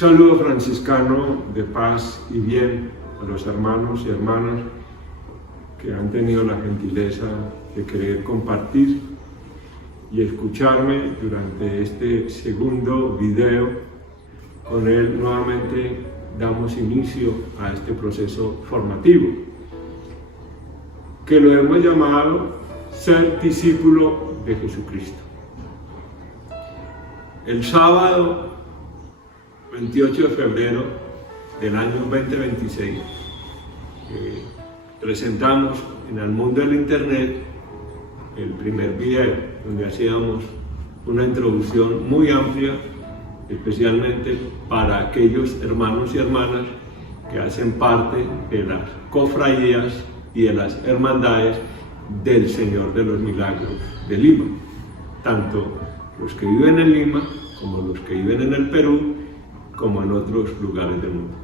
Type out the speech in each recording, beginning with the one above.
saludo franciscano de paz y bien a los hermanos y hermanas que han tenido la gentileza de querer compartir y escucharme durante este segundo video. Con él nuevamente damos inicio a este proceso formativo, que lo hemos llamado ser discípulo de Jesucristo. El sábado 28 de febrero del año 2026 presentamos en el mundo del internet el primer video, donde hacíamos una introducción muy amplia, especialmente para aquellos hermanos y hermanas que hacen parte de las cofradías y de las hermandades del Señor de los Milagros de Lima, tanto los que viven en Lima como los que viven en el Perú, como en otros lugares del mundo.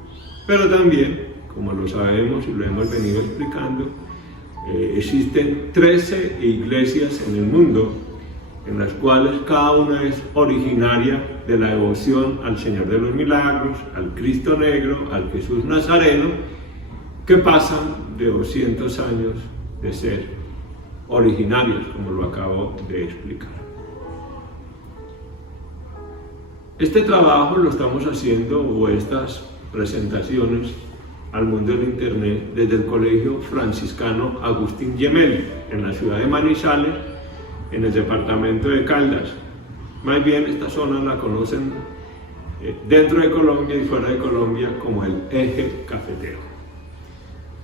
Pero también, como lo sabemos y lo hemos venido explicando, existen 13 iglesias en el mundo, en las cuales cada una es originaria de la devoción al Señor de los Milagros, al Cristo Negro, al Jesús Nazareno, que pasan de 200 años de ser originarios, como lo acabo de explicar. Este trabajo lo estamos haciendo, o estas presentaciones al mundo del internet, desde el Colegio Franciscano Agustín Gemelli, en la ciudad de Manizales, en el departamento de Caldas. Más bien esta zona la conocen dentro de Colombia y fuera de Colombia como el Eje Cafetero.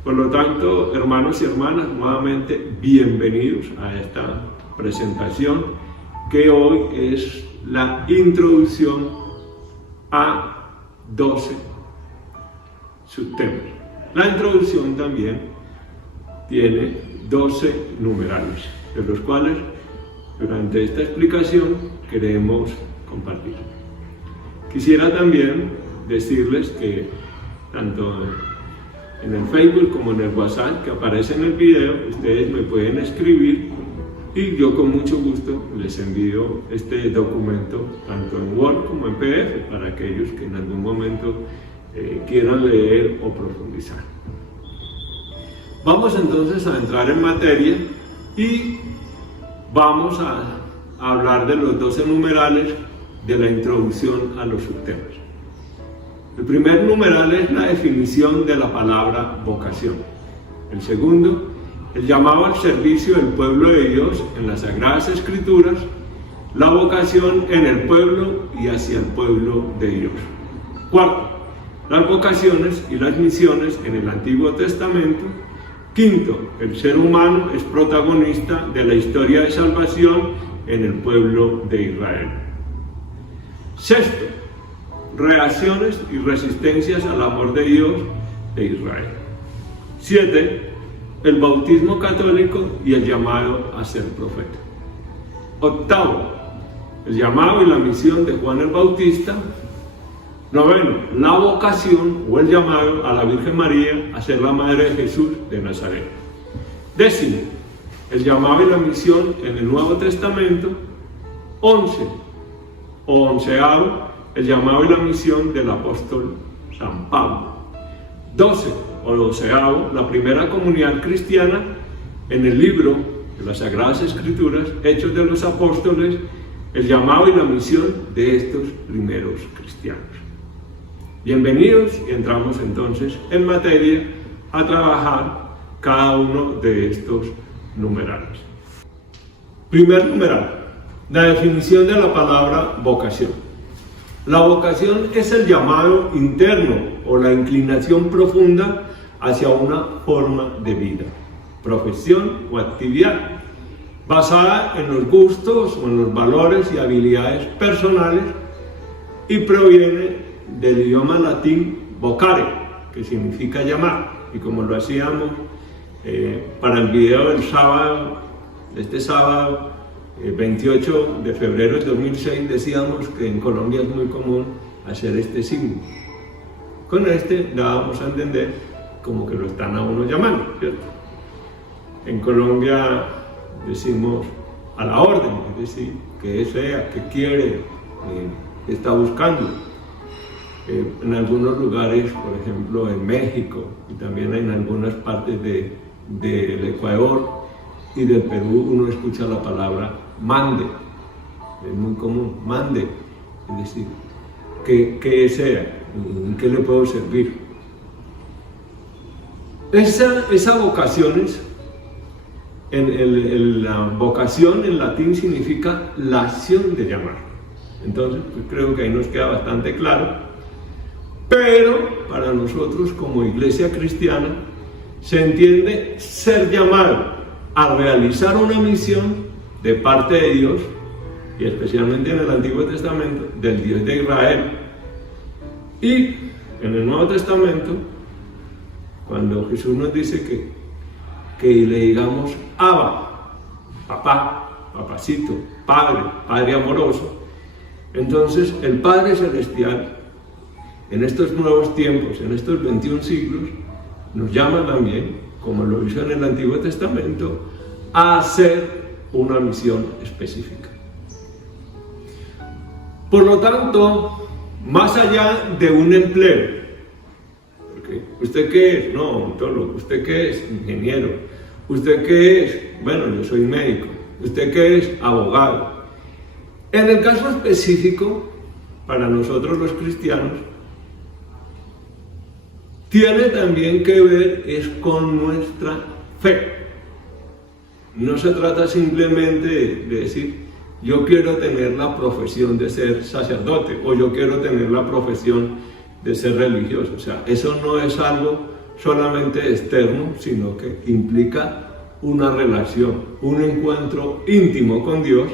Por lo tanto, hermanos y hermanas, nuevamente bienvenidos a esta presentación, que hoy es la introducción a 12 subtemas. La introducción también tiene 12 numerales, de los cuales durante esta explicación queremos compartir. Quisiera también decirles que tanto en el Facebook como en el WhatsApp que aparece en el video, ustedes me pueden escribir y yo con mucho gusto les envío este documento tanto en Word como en PDF para aquellos que en algún momento quieran leer o profundizar. Vamos entonces a entrar en materia y vamos a hablar de los 12 numerales de la introducción a los subtemas. El primer numeral es la definición de la palabra vocación. El segundo, el llamado al servicio del pueblo de Dios en las Sagradas Escrituras, la vocación en el pueblo y hacia el pueblo de Dios. Cuarto, las vocaciones y las misiones en el Antiguo Testamento. Quinto, el ser humano es protagonista de la historia de salvación en el pueblo de Israel. Sexto, reacciones y resistencias al amor de Dios de Israel. 7. El bautismo católico y el llamado a ser profeta. Octavo, el llamado y la misión de Juan el Bautista. Noveno, la vocación o el llamado a la Virgen María a ser la madre de Jesús de Nazaret. Décimo, el llamado y la misión en el Nuevo Testamento. 11, o onceavo, el llamado y la misión del apóstol San Pablo. 12, o doceavo, la primera comunidad cristiana en el libro de las Sagradas Escrituras, Hechos de los Apóstoles, el llamado y la misión de estos primeros cristianos. Bienvenidos y entramos entonces en materia a trabajar cada uno de estos numerales. Primer numeral, la definición de la palabra vocación. La vocación es el llamado interno o la inclinación profunda hacia una forma de vida, profesión o actividad, basada en los gustos o en los valores y habilidades personales, y proviene del idioma latín vocare, que significa llamar, y como lo hacíamos para el video del sábado, este sábado 28 de febrero de 2006, decíamos que en Colombia es muy común hacer este signo. Con este dábamos a entender como que lo están a uno llamando, ¿cierto? En Colombia decimos a la orden, es decir, que sea, que quiere, que está buscando. En algunos lugares, por ejemplo en México y también en algunas partes del Ecuador y del Perú, uno escucha la palabra mande. Es muy común, mande, es decir, que sea, ¿en qué le puedo servir? Esa vocación la vocación en latín significa la acción de llamar. Entonces, pues creo que ahí nos queda bastante claro. Pero para nosotros como iglesia cristiana se entiende ser llamado a realizar una misión de parte de Dios, y especialmente en el Antiguo Testamento, del Dios de Israel. Y en el Nuevo Testamento, cuando Jesús nos dice que le digamos Abba, papá, papacito, padre amoroso, entonces el Padre Celestial, en estos nuevos tiempos, en estos 21 siglos, nos llama también, como lo hizo en el Antiguo Testamento, a hacer una misión específica. Por lo tanto, más allá de un empleo, porque ¿usted qué es? No, odontólogo. ¿Usted qué es? Ingeniero. ¿Usted qué es? Bueno, yo soy médico. ¿Usted qué es? Abogado. En el caso específico, para nosotros los cristianos, tiene también que ver es con nuestra fe. No se trata simplemente de decir, yo quiero tener la profesión de ser sacerdote o yo quiero tener la profesión de ser religioso. O sea, eso no es algo solamente externo, sino que implica una relación, un encuentro íntimo con Dios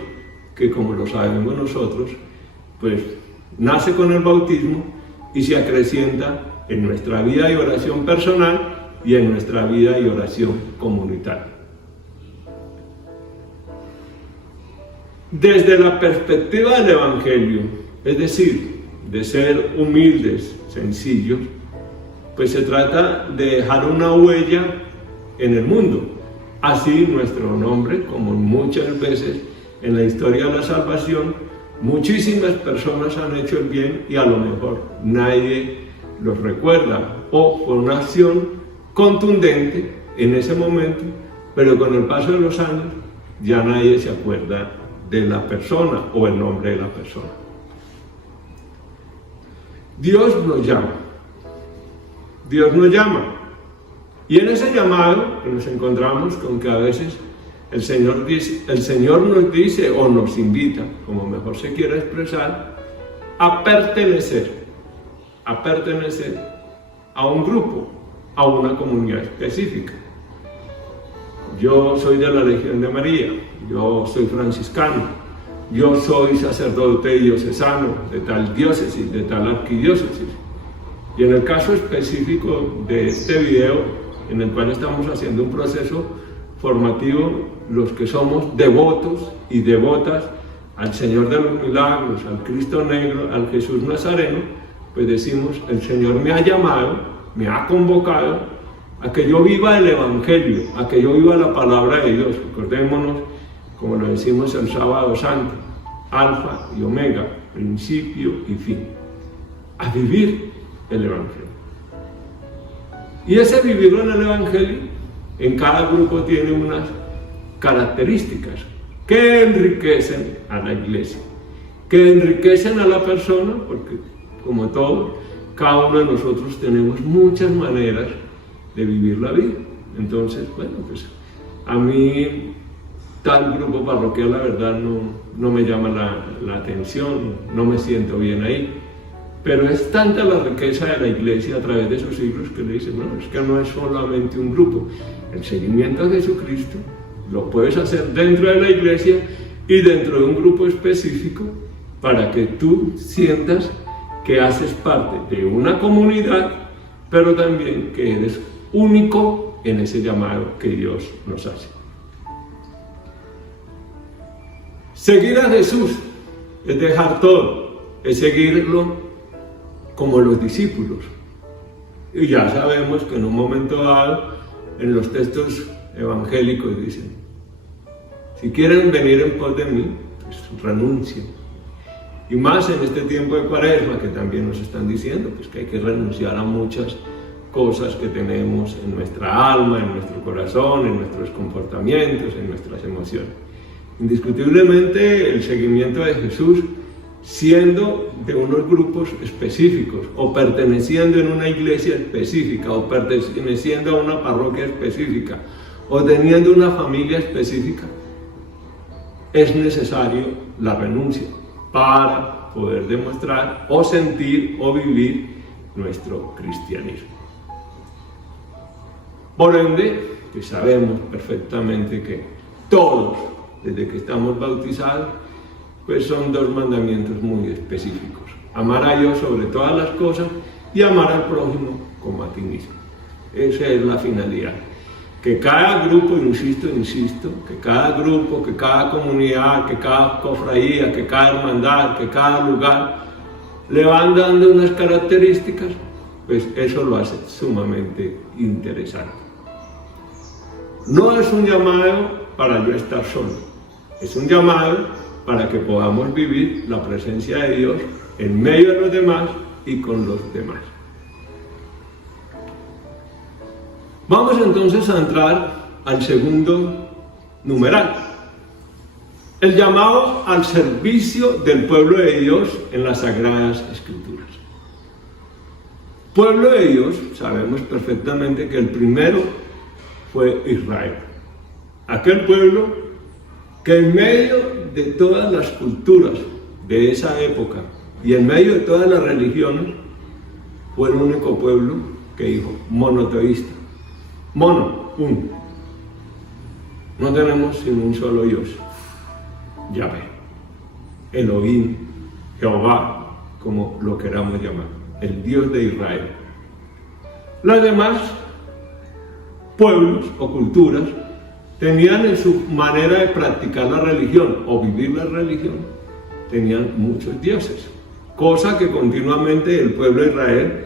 que, como lo sabemos nosotros, pues nace con el bautismo y se acrecienta en nuestra vida y oración personal y en nuestra vida y oración comunitaria. Desde la perspectiva del Evangelio, es decir, de ser humildes, sencillos, pues se trata de dejar una huella en el mundo. Así nuestro nombre, como muchas veces en la historia de la salvación, muchísimas personas han hecho el bien y a lo mejor nadie los recuerda, o por una acción contundente en ese momento, pero con el paso de los años ya nadie se acuerda de la persona o el nombre de la persona. Dios nos llama. Dios nos llama. Y en ese llamado nos encontramos con que a veces el Señor nos dice o nos invita, como mejor se quiera expresar, a pertenecer a un grupo, a una comunidad específica. Yo soy de la Legión de María, yo soy franciscano, yo soy sacerdote diocesano de tal diócesis, de tal arquidiócesis. Y en el caso específico de este video, en el cual estamos haciendo un proceso formativo, los que somos devotos y devotas al Señor de los Milagros, al Cristo Negro, al Jesús Nazareno, pues decimos, el Señor me ha llamado, me ha convocado a que yo viva el Evangelio, a que yo viva la palabra de Dios. Recordémonos, como lo decimos el Sábado Santo, Alfa y Omega, principio y fin, a vivir el Evangelio. Y ese vivirlo en el Evangelio, en cada grupo tiene unas características que enriquecen a la iglesia, que enriquecen a la persona, porque como todos, cada uno de nosotros tenemos muchas maneras de vivir la vida. Entonces, bueno, pues a mí tal grupo parroquial la verdad no me llama la atención, no me siento bien ahí. Pero es tanta la riqueza de la iglesia a través de sus siglos que le dicen, no, es que no es solamente un grupo. El seguimiento a Jesucristo lo puedes hacer dentro de la iglesia y dentro de un grupo específico para que tú sientas que haces parte de una comunidad, pero también que eres único en ese llamado que Dios nos hace. Seguir a Jesús es dejar todo, es seguirlo como los discípulos. Y ya sabemos que en un momento dado, en los textos evangélicos dicen, si quieren venir en pos de mí, pues renuncien. Y más en este tiempo de Cuaresma, que también nos están diciendo pues, que hay que renunciar a muchas cosas que tenemos en nuestra alma, en nuestro corazón, en nuestros comportamientos, en nuestras emociones. Indiscutiblemente el seguimiento de Jesús, siendo de unos grupos específicos, o perteneciendo en una iglesia específica, o perteneciendo a una parroquia específica, o teniendo una familia específica, es necesario la renuncia para poder demostrar o sentir o vivir nuestro cristianismo. Por ende, que sabemos perfectamente que todos, desde que estamos bautizados, pues son dos mandamientos muy específicos: amar a Dios sobre todas las cosas y amar al prójimo como a ti mismo. Esa es la finalidad. Que cada grupo, insisto, que cada grupo, que cada comunidad, que cada cofradía, que cada hermandad, que cada lugar le van dando unas características, pues eso lo hace sumamente interesante. No es un llamado para yo estar solo, es un llamado para que podamos vivir la presencia de Dios en medio de los demás y con los demás. Vamos entonces a entrar al segundo numeral, el llamado al servicio del pueblo de Dios en las Sagradas Escrituras. Pueblo de Dios, sabemos perfectamente que el primero fue Israel, aquel pueblo que en medio de todas las culturas de esa época y en medio de todas las religiones fue el único pueblo que dijo monoteísta. Mono, uno. No tenemos sino un solo Dios, Yahvé, Elohim, Jehová, como lo queramos llamar, el Dios de Israel. Los demás pueblos o culturas tenían en su manera de practicar la religión o vivir la religión, tenían muchos dioses, cosa que continuamente el pueblo de Israel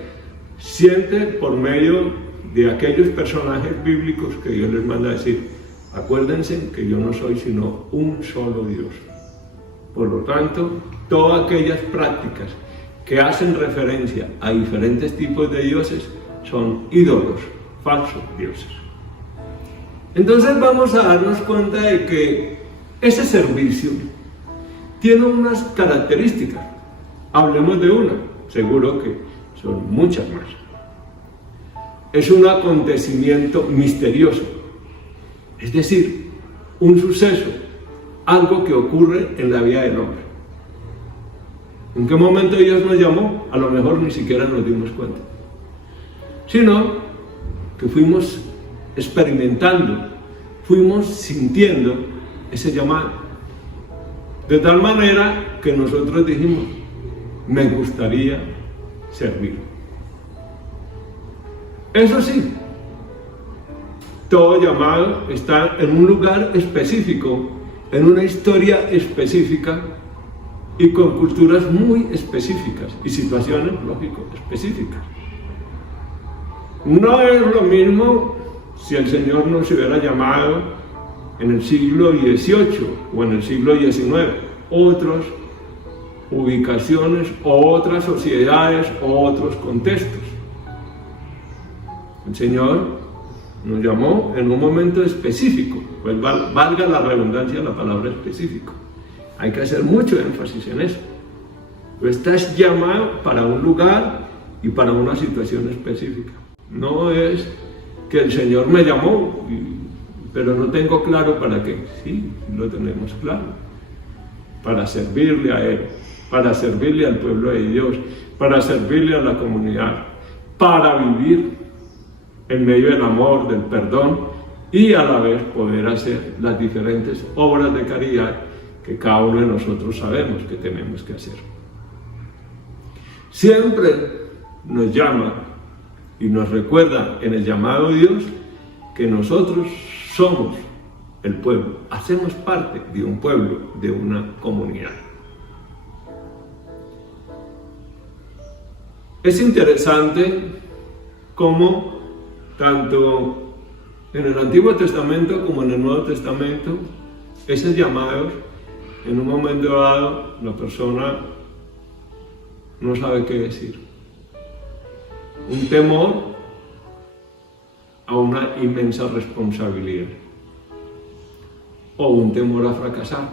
siente por medio de aquellos personajes bíblicos que Dios les manda a decir: acuérdense que yo no soy sino un solo Dios. Por lo tanto, todas aquellas prácticas que hacen referencia a diferentes tipos de dioses son ídolos, falsos dioses. Entonces vamos a darnos cuenta de que ese servicio tiene unas características. Hablemos de una, seguro que son muchas más. Es un acontecimiento misterioso, es decir, un suceso, algo que ocurre en la vida del hombre. ¿En qué momento Dios nos llamó? A lo mejor ni siquiera nos dimos cuenta, sino que fuimos experimentando, fuimos sintiendo ese llamado, de tal manera que nosotros dijimos: me gustaría servir. Eso sí, todo llamado está en un lugar específico, en una historia específica y con culturas muy específicas y situaciones, lógico, específicas. No es lo mismo si el Señor nos hubiera llamado en el siglo XVIII o en el siglo XIX, otras ubicaciones o otras sociedades o otros contextos. El Señor nos llamó en un momento específico, pues valga la redundancia de la palabra específico. Hay que hacer mucho énfasis en eso. Tú estás llamado para un lugar y para una situación específica. No es que el Señor me llamó, pero no tengo claro para qué. Sí, lo tenemos claro. Para servirle a Él, para servirle al pueblo de Dios, para servirle a la comunidad, para vivir en medio del amor, del perdón y a la vez poder hacer las diferentes obras de caridad que cada uno de nosotros sabemos que tenemos que hacer. Siempre nos llama y nos recuerda en el llamado de Dios que nosotros somos el pueblo, hacemos parte de un pueblo, de una comunidad. Es interesante cómo tanto en el Antiguo Testamento como en el Nuevo Testamento, esos llamados, en un momento dado, la persona no sabe qué decir. Un temor a una inmensa responsabilidad. O un temor a fracasar.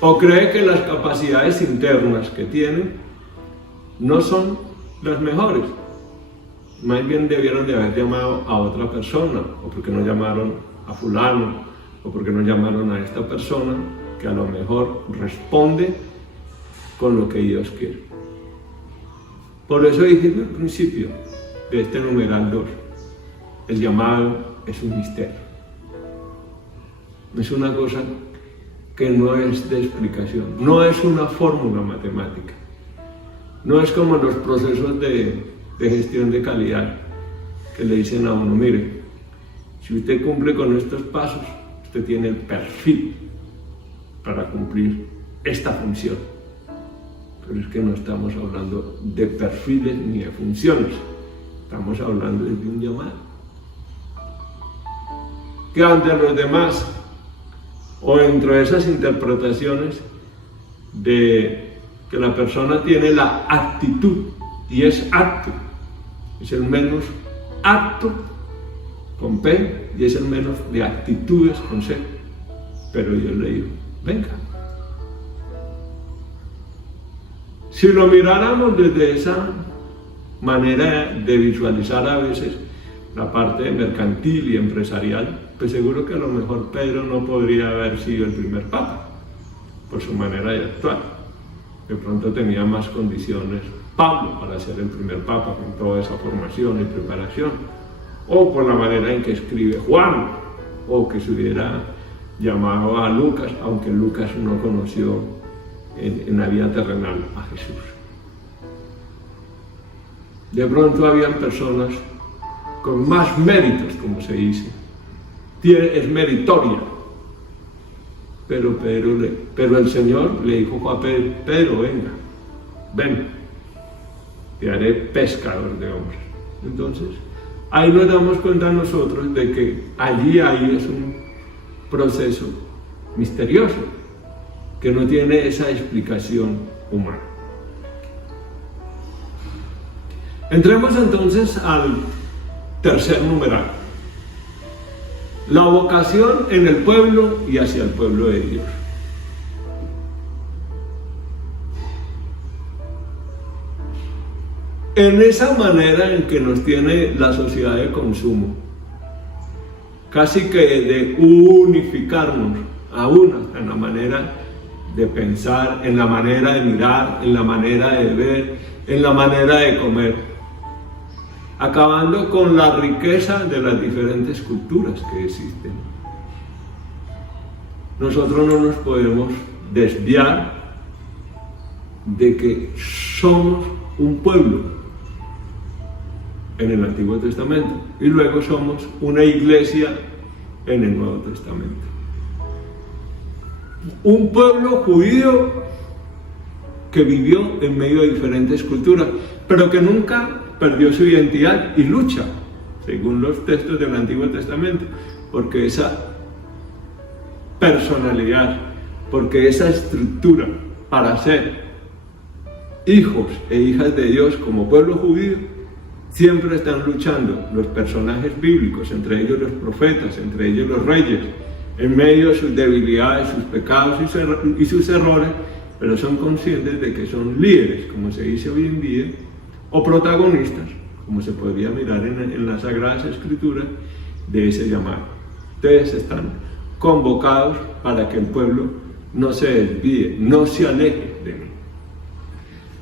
O cree que las capacidades internas que tiene no son las mejores. Más bien debieron de haber llamado a otra persona, o porque no llamaron a fulano, o porque no llamaron a esta persona que a lo mejor responde con lo que Dios quiere. Por eso dije al principio de este numeral 2, el llamado es un misterio. Es una cosa que no es de explicación, no es una fórmula matemática, no es como los procesos de gestión de calidad que le dicen a uno, mire, si usted cumple con estos pasos, usted tiene el perfil para cumplir esta función. Pero es que no estamos hablando de perfiles ni de funciones, estamos hablando de un llamado. Que ante los demás, o dentro de esas interpretaciones de que la persona tiene la actitud y es acto, es el menos acto con P y es el menos de actitudes con C. Pero Dios le dijo, venga. Si lo miráramos desde esa manera de visualizar a veces la parte mercantil y empresarial, pues seguro que a lo mejor Pedro no podría haber sido el primer papa, por su manera de actuar. De pronto tenía más condiciones Pablo para ser el primer papa, con toda esa formación y preparación, o por la manera en que escribe Juan, o que se hubiera llamado a Lucas, aunque Lucas no conoció en la vida terrenal a Jesús. De pronto habían personas con más méritos, como se dice, es meritoria, pero el Señor le dijo a Pedro, Pedro, venga, ven, te haré pescador de hombres. Entonces, ahí nos damos cuenta nosotros de que allí es un proceso misterioso, que no tiene esa explicación humana. Entremos entonces al tercer numeral. La vocación en el pueblo y hacia el pueblo de Dios. En esa manera en que nos tiene la sociedad de consumo, casi que de unificarnos a una en la manera de pensar, en la manera de mirar, en la manera de ver, en la manera de comer, acabando con la riqueza de las diferentes culturas que existen. Nosotros no nos podemos desviar de que somos un pueblo en el Antiguo Testamento y luego somos una iglesia en el Nuevo Testamento. Un pueblo judío que vivió en medio de diferentes culturas, pero que nunca perdió su identidad y lucha, según los textos del Antiguo Testamento, porque esa personalidad, porque esa estructura para ser hijos e hijas de Dios como pueblo judío, siempre están luchando los personajes bíblicos, entre ellos los profetas, entre ellos los reyes, en medio de sus debilidades, sus pecados y sus errores, pero son conscientes de que son líderes, como se dice hoy en día, o protagonistas, como se podría mirar en las Sagradas Escrituras, de ese llamado. Ustedes están convocados para que el pueblo no se desvíe, no se aleje de mí.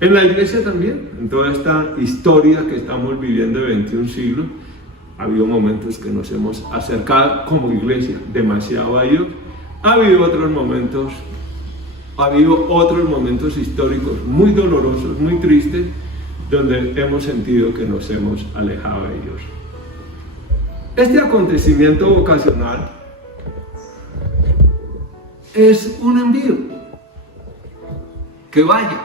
En la iglesia también, en toda esta historia que estamos viviendo de 21 siglos, ha habido momentos que nos hemos acercado como iglesia demasiado a Dios. Ha habido otros momentos históricos muy dolorosos, muy tristes, donde hemos sentido que nos hemos alejado de Dios. Este acontecimiento vocacional es un envío, que vaya.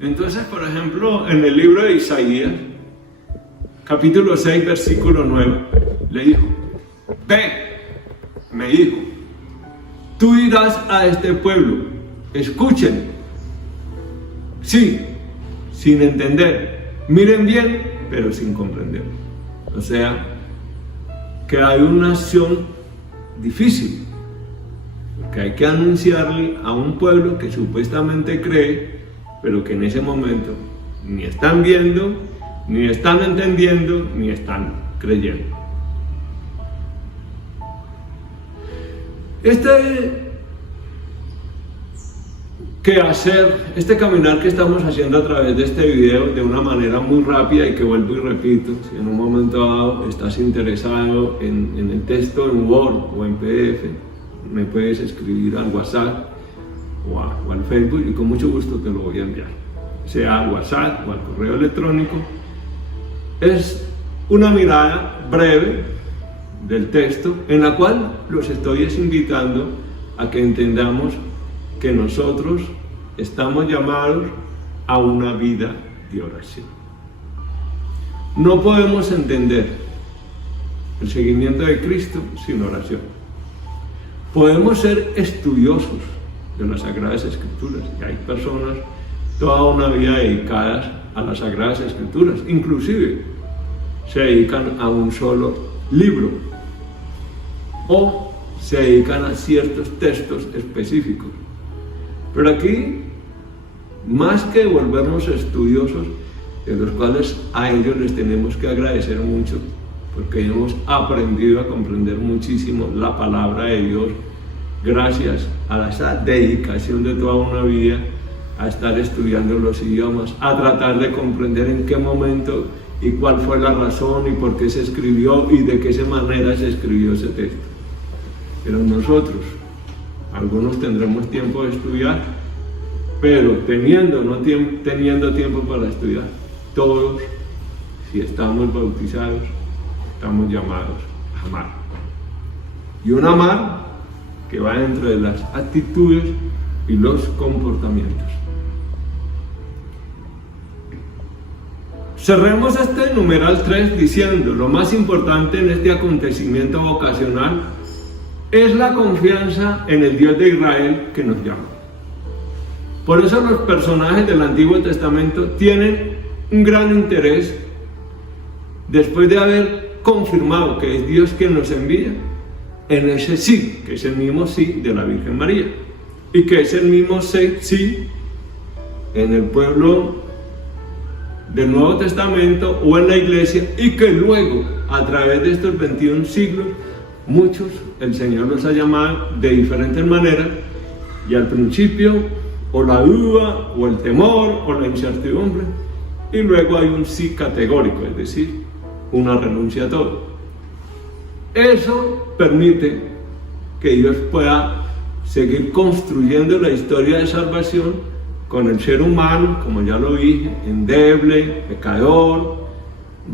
Entonces, por ejemplo, en el libro de Isaías, capítulo 6, versículo 9, le dijo, ve, me dijo, tú dirás a este pueblo, escuchen, sí, sin entender. Miren bien, pero sin comprender. O sea, que hay una acción difícil, que hay que anunciarle a un pueblo que supuestamente cree, pero que en ese momento ni están viendo, ni están entendiendo, ni están creyendo. Este caminar que estamos haciendo a través de este video de una manera muy rápida, y que vuelvo y repito, si en un momento dado estás interesado en el texto en Word o en PDF, me puedes escribir al WhatsApp o al Facebook y con mucho gusto te lo voy a enviar, sea al WhatsApp o al correo electrónico. Es una mirada breve del texto en la cual los estoy invitando a que entendamos que nosotros estamos llamados a una vida de oración. No podemos entender el seguimiento de Cristo sin oración. Podemos ser estudiosos de las Sagradas Escrituras, y hay personas toda una vida dedicadas a las Sagradas Escrituras, inclusive se dedican a un solo libro o se dedican a ciertos textos específicos. Pero aquí, más que volvernos estudiosos, de los cuales a ellos les tenemos que agradecer mucho, porque hemos aprendido a comprender muchísimo la palabra de Dios, gracias a esa dedicación de toda una vida a estar estudiando los idiomas, a tratar de comprender en qué momento y cuál fue la razón y por qué se escribió y de qué manera se escribió ese texto. Pero nosotros, algunos tendremos tiempo de estudiar, pero teniendo tiempo para estudiar, todos, si estamos bautizados, estamos llamados a amar. Y un amar que va dentro de las actitudes y los comportamientos. Cerremos este numeral 3 diciendo: lo más importante en este acontecimiento vocacional es la confianza en el Dios de Israel que nos llama. Por eso los personajes del Antiguo Testamento tienen un gran interés, después de haber confirmado que es Dios quien nos envía, en ese sí, que es el mismo sí de la Virgen María, y que es el mismo sí en el pueblo del Nuevo Testamento o en la Iglesia, y que luego, a través de estos 21 siglos, muchos el Señor los ha llamado de diferentes maneras, y al principio o la duda o el temor o la incertidumbre, y luego hay un sí categórico, es decir, una renuncia a todo. Eso permite que Dios pueda seguir construyendo la historia de salvación con el ser humano, como ya lo dije, endeble, pecador,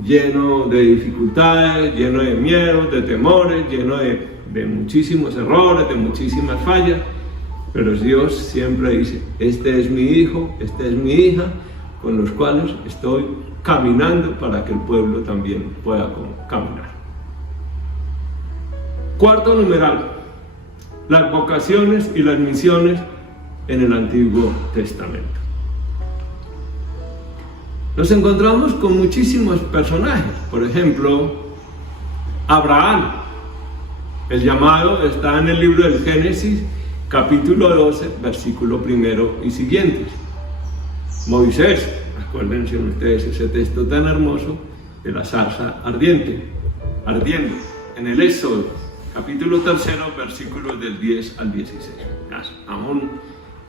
lleno de dificultades, lleno de miedos, de temores, lleno de muchísimos errores, de muchísimas fallas, pero Dios siempre dice: este es mi hijo, esta es mi hija, con los cuales estoy caminando para que el pueblo también pueda caminar. Cuarto numeral: las vocaciones y las misiones en el Antiguo Testamento. Nos encontramos con muchísimos personajes. Por ejemplo, Abraham. El llamado está en el libro del Génesis, capítulo 12, versículo 1 y siguientes. Moisés, acuérdense ustedes ese texto tan hermoso de la zarza ardiendo. En el Éxodo, capítulo 3, versículos del 10 al 16. Aún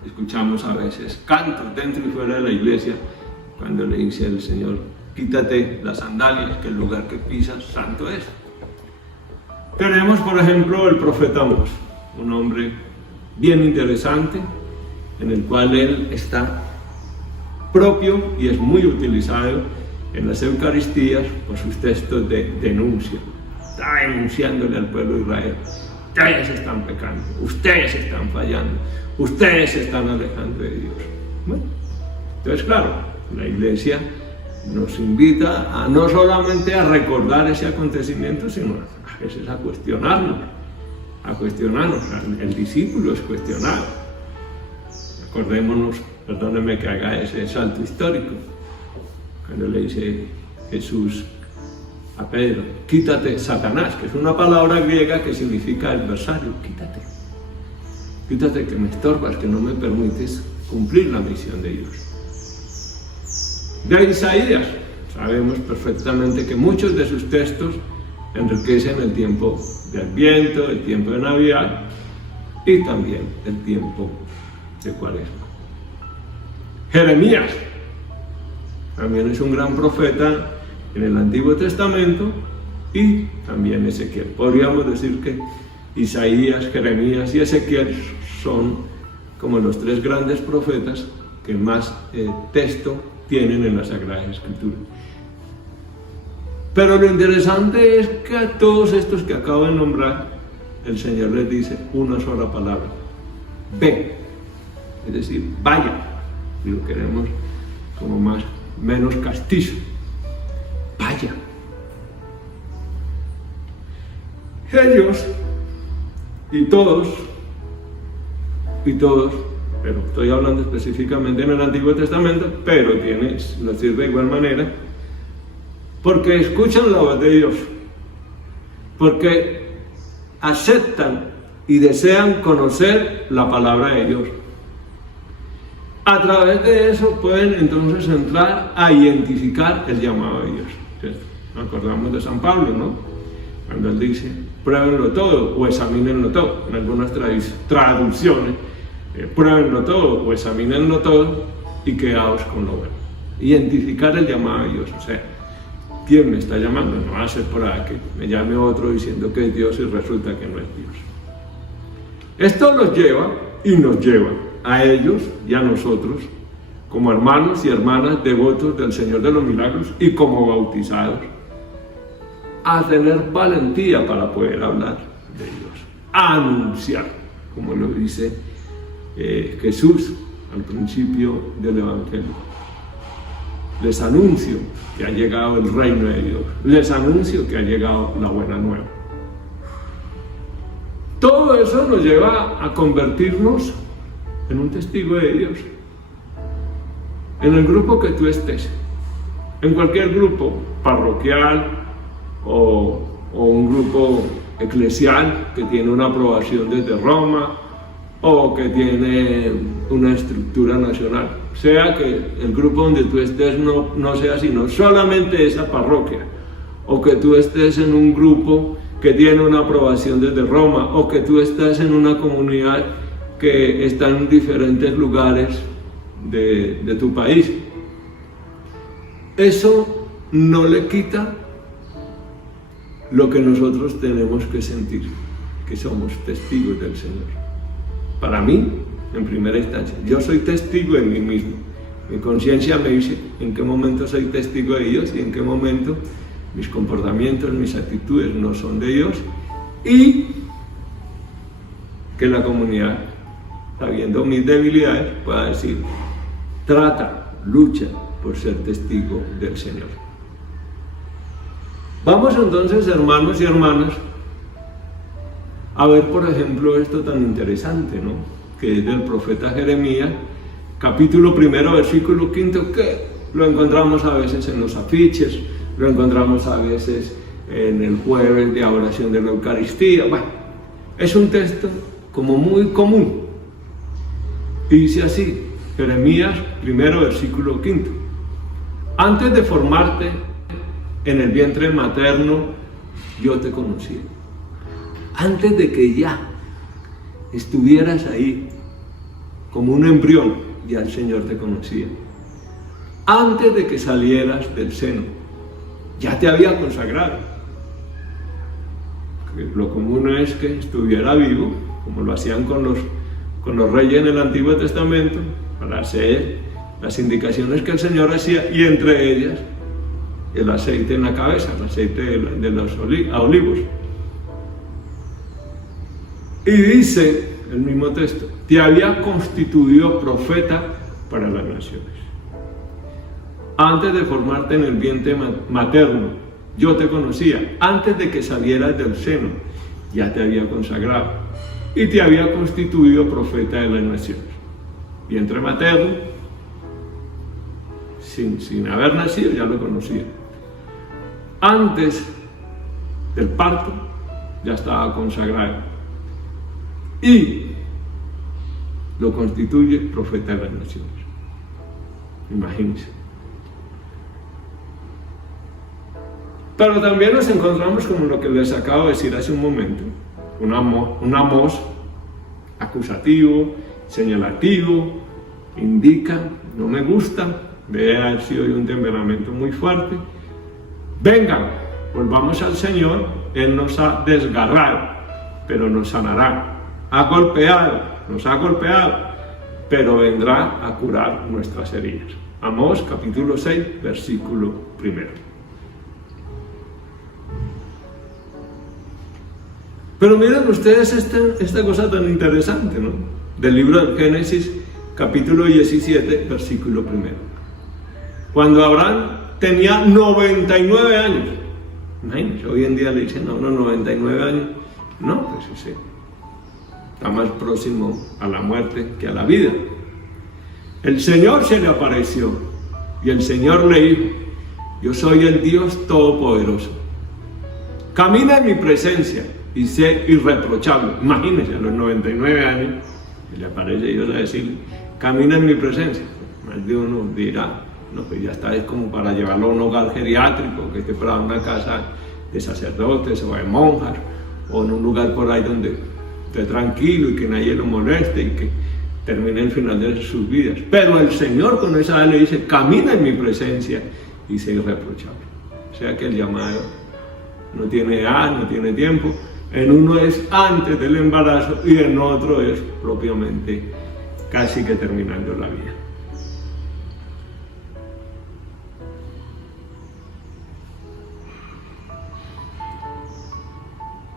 escuchamos a veces cantos dentro y fuera de la iglesia cuando le dice el Señor: quítate las sandalias, que el lugar que pisas santo es. Tenemos, por ejemplo, el profeta Amós, un hombre bien interesante, en el cual él está propio y es muy utilizado en las Eucaristías por sus textos de denuncia. Está denunciándole al pueblo de Israel: ustedes están pecando, ustedes están fallando, ustedes se están alejando de Dios. Bueno, entonces claro, la iglesia nos invita a no solamente a recordar ese acontecimiento, sino a veces a cuestionarnos. El discípulo es cuestionado. Acordémonos, perdónenme que haga ese salto histórico, cuando le dice Jesús a Pedro, quítate Satanás, que es una palabra griega que significa adversario, quítate. Quítate que me estorbas, que no me permites cumplir la misión de Dios. De Isaías, sabemos perfectamente que muchos de sus textos enriquecen el tiempo de Adviento, el tiempo de Navidad y también el tiempo de Cuaresma. Jeremías también es un gran profeta en el Antiguo Testamento y también Ezequiel. Podríamos decir que Isaías, Jeremías y Ezequiel son como los tres grandes profetas que más texto tienen en la Sagrada Escritura. Pero lo interesante es que a todos estos que acabo de nombrar, el Señor les dice una sola palabra: ve, es decir, vaya, y lo queremos como menos castizo, vaya. Ellos y todos, pero estoy hablando específicamente en el Antiguo Testamento, pero lo sirve de igual manera, porque escuchan la voz de Dios, porque aceptan y desean conocer la palabra de Dios. A través de eso pueden entonces entrar a identificar el llamado de Dios. ¿Cierto? Nos acordamos de San Pablo, ¿no? Cuando él dice, pruébenlo todo o examínenlo todo. En algunas traducciones, pruébenlo todo o examínenlo todo y quedaos con lo bueno. Identificar el llamado de Dios, o sea, ¿quién me está llamando? No va a ser por ahí que me llame otro diciendo que es Dios y resulta que no es Dios. Esto los lleva y nos lleva a ellos y a nosotros, como hermanos y hermanas devotos del Señor de los Milagros y como bautizados, a tener valentía para poder hablar de Dios, a anunciar, como lo dice Jesús al principio del Evangelio. Les anuncio que ha llegado el reino de Dios, les anuncio que ha llegado la buena nueva. Todo eso nos lleva a convertirnos en un testigo de Dios. En el grupo que tú estés, en cualquier grupo parroquial o un grupo eclesial que tiene una aprobación desde Roma o que tiene una estructura nacional, sea que el grupo donde tú estés no sea sino solamente esa parroquia, o que tú estés en un grupo que tiene una aprobación desde Roma, o que tú estás en una comunidad que está en diferentes lugares de tu país. Eso no le quita lo que nosotros tenemos que sentir, que somos testigos del Señor. Para mí, en primera instancia, yo soy testigo de mí mismo. Mi conciencia me dice en qué momento soy testigo de Dios y en qué momento mis comportamientos, mis actitudes no son de Dios, y que la comunidad, sabiendo mis debilidades, pueda decir, trata, lucha por ser testigo del Señor. Vamos entonces, hermanos y hermanas, a ver, por ejemplo, esto tan interesante, ¿no? Que es del profeta Jeremías, capítulo 1, versículo 5, que lo encontramos a veces en los afiches, lo encontramos a veces en el jueves de oración de la Eucaristía. Bueno, es un texto como muy común. Y dice así, Jeremías 1, versículo 5. Antes de formarte en el vientre materno, yo te conocí. Antes de que ya estuvieras ahí como un embrión, ya el Señor te conocía. Antes de que salieras del seno, ya te había consagrado. Lo común es que estuviera vivo, como lo hacían con los reyes en el Antiguo Testamento, para hacer las indicaciones que el Señor hacía, y entre ellas el aceite en la cabeza, el aceite de los olivos. Y dice el mismo texto, te había constituido profeta para las naciones. Antes de formarte en el vientre materno, yo te conocía. Antes de que salieras del seno, ya te había consagrado y te había constituido profeta de las naciones. vientre materno, sin haber nacido, ya lo conocía. Antes del parto, ya estaba consagrado. Y lo constituye profeta de las naciones. Imagínense. Pero también nos encontramos con lo que les acabo de decir hace un momento, un Amós acusativo, señalativo, indica, no me gusta, debe haber sido de un temperamento muy fuerte. Vengan, volvamos al Señor, Él nos ha desgarrado, pero nos sanará. Ha golpeado, nos ha golpeado, pero vendrá a curar nuestras heridas. Amós capítulo 6, versículo 1. Pero miren ustedes esta cosa tan interesante, ¿no? Del libro de Génesis, capítulo 17, versículo 1. Cuando Abraham tenía 99 años, imagínense, hoy en día le dicen, no, 99 años, no, pues sí, está más próximo a la muerte que a la vida. El Señor se le apareció y el Señor le dijo, yo soy el Dios Todopoderoso, camina en mi presencia y sé irreprochable. Imagínense, a los 99 años, y le aparece Dios a decir, camina en mi presencia. Más de uno dirá, no, pues ya está, es como para llevarlo a un hogar geriátrico, que esté para una casa de sacerdotes o de monjas, o en un lugar por ahí donde esté tranquilo y que nadie lo moleste y que termine el final de sus vidas. Pero el Señor con esa edad le dice, camina en mi presencia y sé irreprochable. O sea que el llamado no tiene edad, no tiene tiempo. En uno es antes del embarazo y en otro es propiamente casi que terminando la vida.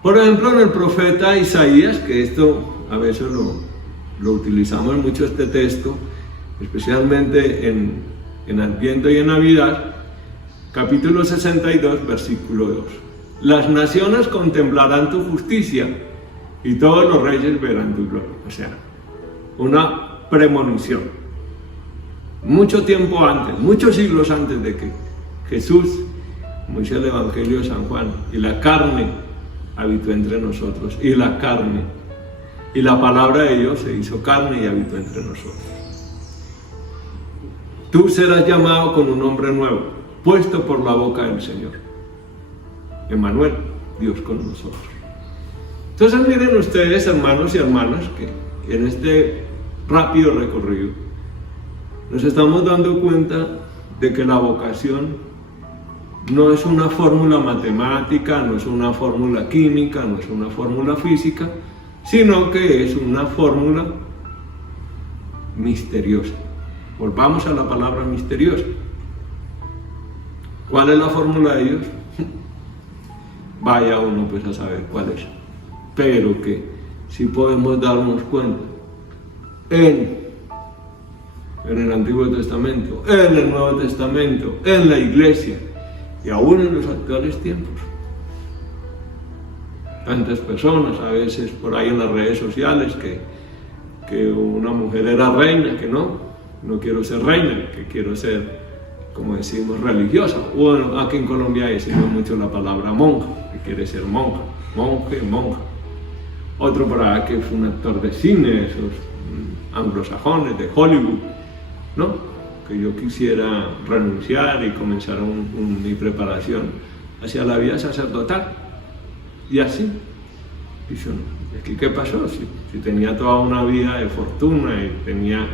Por ejemplo, en el profeta Isaías, que esto a veces lo utilizamos mucho este texto, especialmente en Adviento y en Navidad, capítulo 62, versículo 2. Las naciones contemplarán tu justicia y todos los reyes verán tu gloria. O sea, una premonición. Mucho tiempo antes, muchos siglos antes de que Jesús, como dice el Evangelio de San Juan, y la carne habitó entre nosotros, y la carne, y la palabra de Dios se hizo carne y habitó entre nosotros. Tú serás llamado con un nombre nuevo, puesto por la boca del Señor. Emmanuel, Dios con nosotros. Entonces miren ustedes, hermanos y hermanas, que en este rápido recorrido nos estamos dando cuenta de que la vocación no es una fórmula matemática, no es una fórmula química, no es una fórmula física, sino que es una fórmula misteriosa. Volvamos a la palabra misteriosa. ¿Cuál es la fórmula de Dios? Vaya uno pues a saber cuál es, pero que sí podemos darnos cuenta en el Antiguo Testamento, en el Nuevo Testamento, en la Iglesia y aún en los actuales tiempos. Tantas personas a veces por ahí en las redes sociales que una mujer era reina, que no quiero ser reina, que quiero ser, como decimos, religiosa. Bueno, aquí en Colombia decimos mucho la palabra monja, que quiere ser monja, monje, monja. Otro por acá que fue un actor de cine, esos anglosajones de Hollywood, ¿no? Que yo quisiera renunciar y comenzar mi preparación hacia la vida sacerdotal. Y así, dice, ¿aquí qué pasó? Si tenía toda una vida de fortuna y tenía...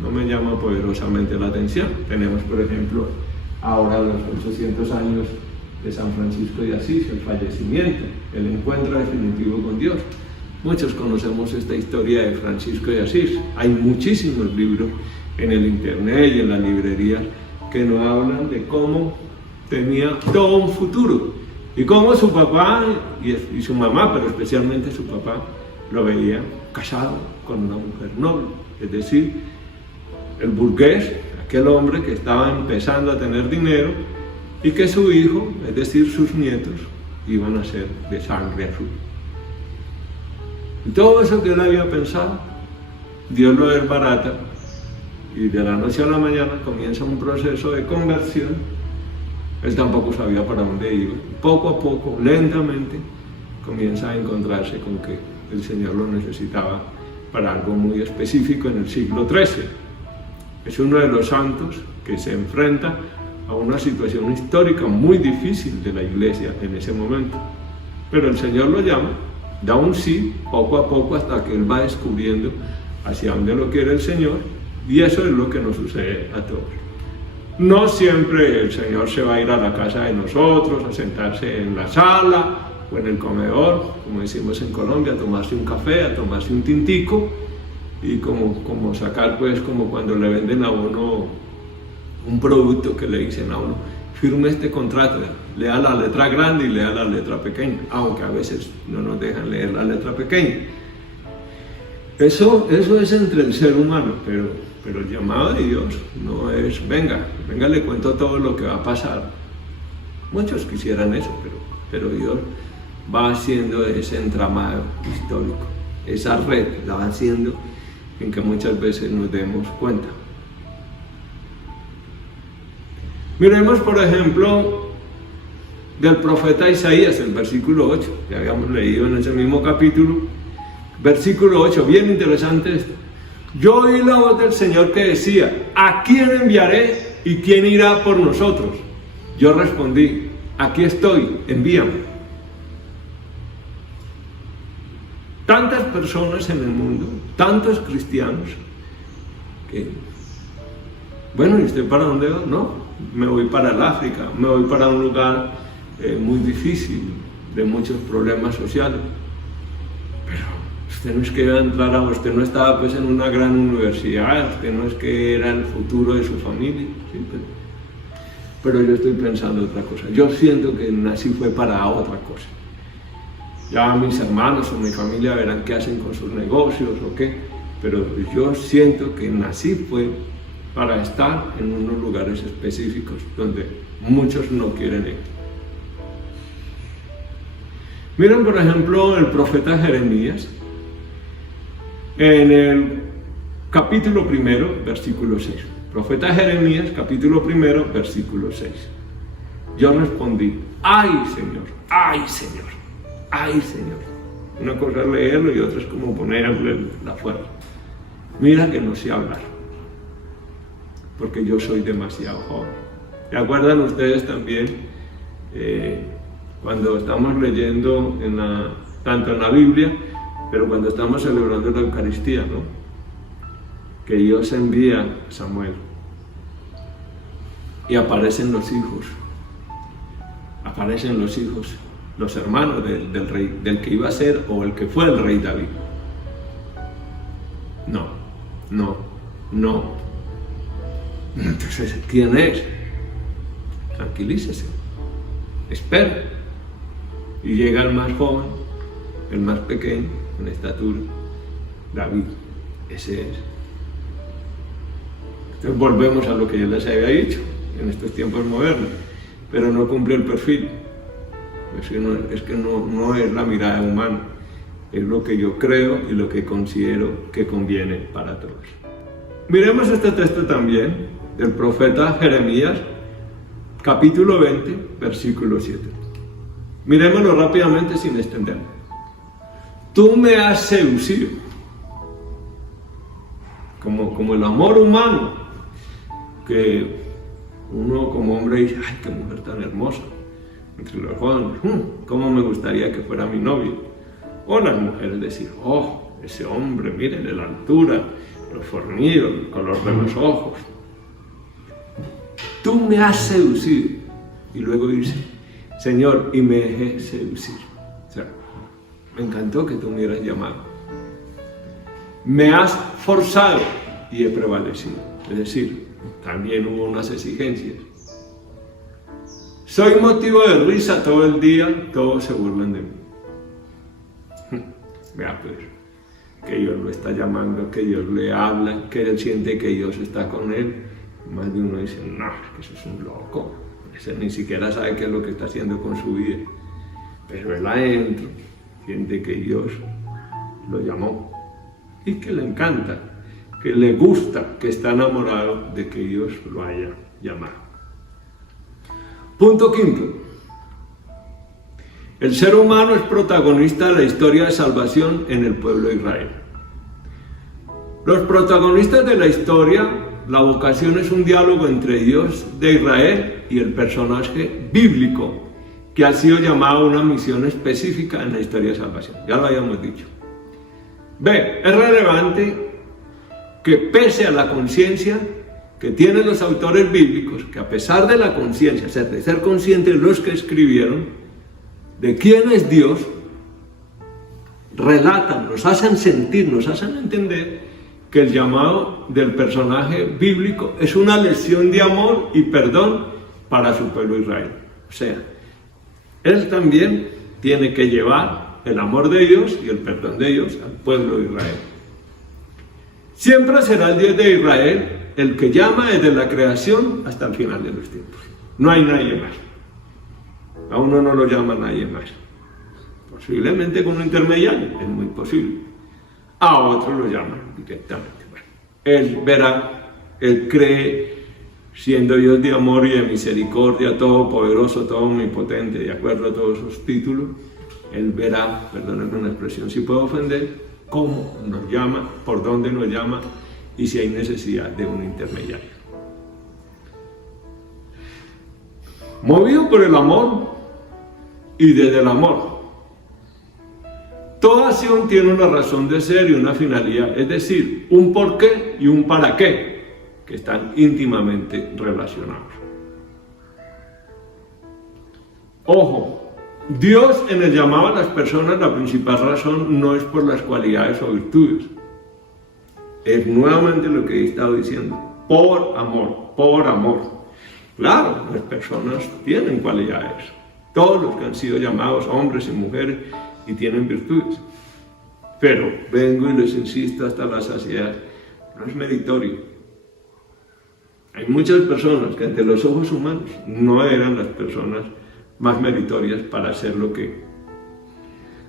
No me llama poderosamente la atención. Tenemos, por ejemplo, ahora los 800 años de San Francisco de Asís, el fallecimiento, el encuentro definitivo con Dios. Muchos conocemos esta historia de Francisco de Asís. Hay muchísimos libros en el internet y en las librerías que nos hablan de cómo tenía todo un futuro y cómo su papá y su mamá, pero especialmente su papá, lo veía casado con una mujer noble. Es decir, el burgués, aquel hombre que estaba empezando a tener dinero y que su hijo, es decir, sus nietos, iban a ser de sangre azul. Y todo eso que él había pensado, Dios lo desbarata y de la noche a la mañana comienza un proceso de conversión. Él tampoco sabía para dónde iba. Poco a poco, lentamente, comienza a encontrarse con que el Señor lo necesitaba para algo muy específico en el siglo XIII. Es uno de los santos que se enfrenta a una situación histórica muy difícil de la iglesia en ese momento. Pero el Señor lo llama, da un sí, poco a poco, hasta que él va descubriendo hacia dónde lo quiere el Señor, y eso es lo que nos sucede a todos. No siempre el Señor se va a ir a la casa de nosotros, a sentarse en la sala o en el comedor, como decimos en Colombia, a tomarse un café, a tomarse un tintico, y como sacar, pues, como cuando le venden a uno un producto que le dicen a uno, firme este contrato, lea la letra grande y lea la letra pequeña, aunque a veces no nos dejan leer la letra pequeña. Eso es entre el ser humano, pero el llamado de Dios no es, venga, le cuento todo lo que va a pasar. Muchos quisieran eso, pero Dios va haciendo ese entramado histórico, esa red la va haciendo en que muchas veces nos demos cuenta. Miremos, por ejemplo, del profeta Isaías, el versículo 8, que habíamos leído en ese mismo capítulo. Versículo 8, bien interesante esto. Yo oí la voz del Señor que decía, ¿a quién enviaré y quién irá por nosotros? Yo respondí, aquí estoy, envíame. Tantas personas en el mundo, tantos cristianos, que, bueno, ¿y usted para dónde va? No, me voy para el África, me voy para un lugar muy difícil, de muchos problemas sociales. Pero usted no es que iba a entrar usted no estaba pues en una gran universidad, usted no es que era el futuro de su familia, ¿sí? Pero yo estoy pensando otra cosa. Yo siento que nací fue para otra cosa. Ya mis hermanos o mi familia verán qué hacen con sus negocios o qué, pero yo siento que nací fue para estar en unos lugares específicos donde muchos no quieren ir. Miren, por ejemplo, el profeta Jeremías, en el capítulo 1, versículo 6. Profeta Jeremías, capítulo 1, versículo 6. Yo respondí, ¡ay, Señor! ¡Ay, Señor! ¡Ay, Señor! Una cosa es leerlo y otra es como ponerle la fuerza. Mira que no sé hablar, porque yo soy demasiado joven. ¿Se acuerdan ustedes también cuando estamos leyendo tanto en la Biblia, pero cuando estamos celebrando la Eucaristía, ¿no? Que Dios envía a Samuel y aparecen los hijos, los hermanos del rey, del que iba a ser o el que fue el rey David. No. Entonces, ¿quién es? Tranquilícese, espera. Y llega el más joven, el más pequeño, en estatura, David, ese es. Entonces volvemos a lo que yo les había dicho en estos tiempos modernos, pero no cumple el perfil. Es que no es la mirada humana, es lo que yo creo y lo que considero que conviene para todos. Miremos este texto también del profeta Jeremías, capítulo 20, versículo 7. Miremoslo rápidamente sin extenderlo. Tú me has seducido, como el amor humano, que uno como hombre dice, ¡ay, qué mujer tan hermosa! Entre los jóvenes, ¿cómo me gustaría que fuera mi novio? O las mujeres decir, ¡oh, ese hombre, mírenle la altura, los fornidos, el color de los ojos! Tú me has seducido. Y luego dice, Señor, y me dejé seducir. O sea, me encantó que tú me hubieras llamado. Me has forzado y he prevalecido. Es decir, también hubo unas exigencias. Soy motivo de risa todo el día, todos se burlan de mí. Vea pues, que Dios lo está llamando, que Dios le habla, que él siente que Dios está con él. Más de uno dice, no, que eso es un loco. Ese ni siquiera sabe qué es lo que está haciendo con su vida. Pero él adentro siente que Dios lo llamó y que le encanta. que le gusta, que está enamorado de que Dios lo haya llamado. Punto quinto. El ser humano es protagonista de la historia de salvación en el pueblo de Israel. Los protagonistas de la historia, la vocación es un diálogo entre Dios de Israel y el personaje bíblico que ha sido llamado a una misión específica en la historia de salvación. Ya lo habíamos dicho. B. Es relevante que pese a la conciencia que tienen los autores bíblicos, que a pesar de la conciencia, o sea, de ser conscientes los que escribieron, de quién es Dios, relatan, nos hacen sentir, nos hacen entender que el llamado del personaje bíblico es una lección de amor y perdón para su pueblo Israel. O sea, él también tiene que llevar el amor de Dios y el perdón de Dios al pueblo de Israel. Siempre será el Dios de Israel el que llama desde la creación hasta el final de los tiempos. No hay nadie más. A uno no lo llama nadie más. Posiblemente con un intermediario, es muy posible. A otro lo llaman directamente. Bueno, él verá, él cree, siendo Dios de amor y de misericordia, todopoderoso, todo omnipotente, de acuerdo a todos sus títulos, él verá, perdónenme una expresión si puedo ofender, cómo nos llama, por dónde nos llama y si hay necesidad de un intermediario. Movido por el amor y desde el amor. Toda acción tiene una razón de ser y una finalidad, es decir, un porqué y un para qué, que están íntimamente relacionados. Ojo, Dios en el llamado a las personas, la principal razón no es por las cualidades o virtudes. Es nuevamente lo que he estado diciendo, por amor, por amor. Claro, las personas tienen cualidades, todos los que han sido llamados, hombres y mujeres, y tienen virtudes. Pero vengo y les insisto hasta la saciedad, no es meritorio. Hay muchas personas que ante los ojos humanos no eran las personas más meritorias para hacer lo que...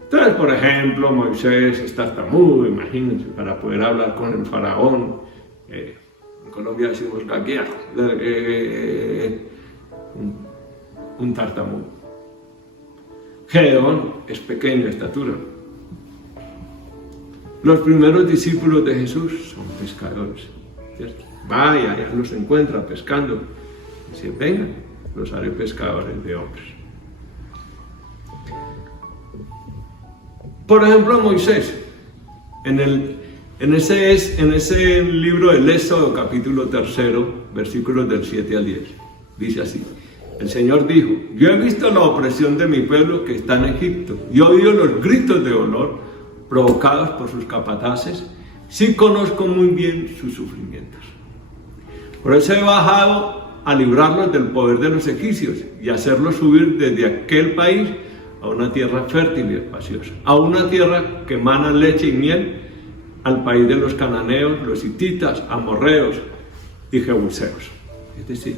Entonces, por ejemplo, Moisés es tartamudo, imagínense, para poder hablar con el faraón. En Colombia decimos gaguear, un tartamudo. Gedeón es pequeña estatura. Los primeros discípulos de Jesús son pescadores, ¿cierto? Vaya, ya los encuentra pescando. Dice, vengan, los haré pescadores de hombres. Por ejemplo, Moisés, en ese libro del Éxodo, capítulo 3, versículos del 7 al 10, dice así: el Señor dijo, yo he visto la opresión de mi pueblo que está en Egipto, y he oído los gritos de dolor provocados por sus capataces, sí conozco muy bien sus sufrimientos. Por eso he bajado a librarlos del poder de los egipcios y hacerlos subir desde aquel país a una tierra fértil y espaciosa, a una tierra que emana leche y miel, al país de los cananeos, los hititas, amorreos y jebuseos. Es decir,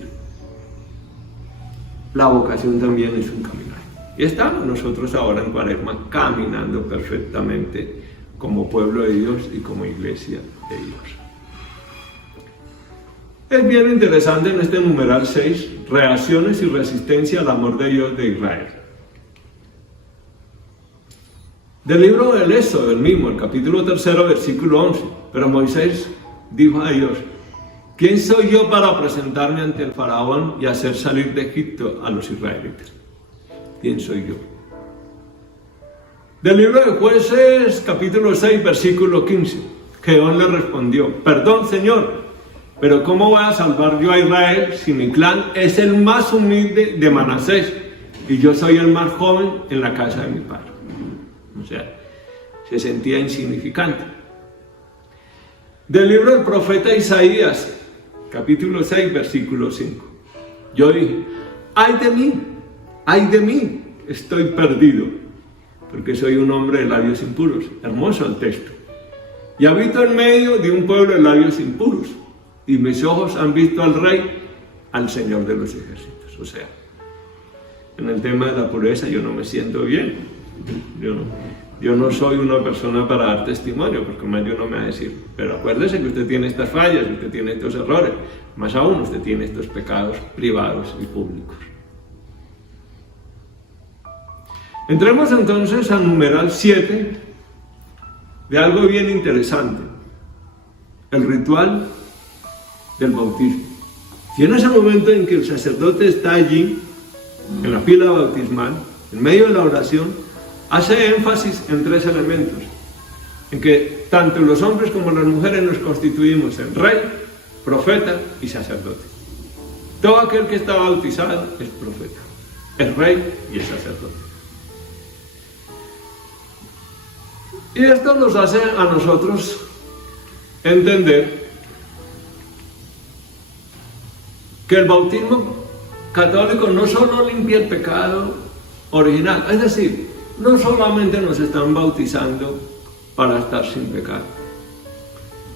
la vocación también es un caminar. Y estamos nosotros ahora en Cuaresma caminando perfectamente como pueblo de Dios y como iglesia de Dios. Es bien interesante en este numeral 6, reacciones y resistencia al amor de Dios de Israel. Del libro del Éxodo, el mismo, el capítulo 3, versículo 11. Pero Moisés dijo a Dios, ¿quién soy yo para presentarme ante el faraón y hacer salir de Egipto a los israelitas? ¿Quién soy yo? Del libro de Jueces, capítulo 6, versículo 15. Gedeón le respondió, perdón, Señor, pero ¿cómo voy a salvar yo a Israel si mi clan es el más humilde de Manasés y yo soy el más joven en la casa de mi padre? O sea, se sentía insignificante. Del libro del profeta Isaías, capítulo 6, versículo 5. Yo dije, ay de mí, estoy perdido, porque soy un hombre de labios impuros. Hermoso el texto. Y habito en medio de un pueblo de labios impuros, y mis ojos han visto al Rey, al Señor de los ejércitos. O sea, en el tema de la pureza yo no me siento bien. Yo no soy una persona para dar testimonio, porque más Dios no me va a decir, pero acuérdese que usted tiene estas fallas, usted tiene estos errores, más aún usted tiene estos pecados privados y públicos. Entremos entonces al numeral 7 de algo bien interesante, el ritual del bautismo. Y en ese momento en que el sacerdote está allí, en la pila bautismal, en medio de la oración, hace énfasis en 3 elementos, en que tanto los hombres como las mujeres nos constituimos en rey, profeta y sacerdote. Todo aquel que está bautizado es profeta, es rey y es sacerdote. Y esto nos hace a nosotros entender que el bautismo católico no solo limpia el pecado original, es decir, no solamente nos están bautizando para estar sin pecado,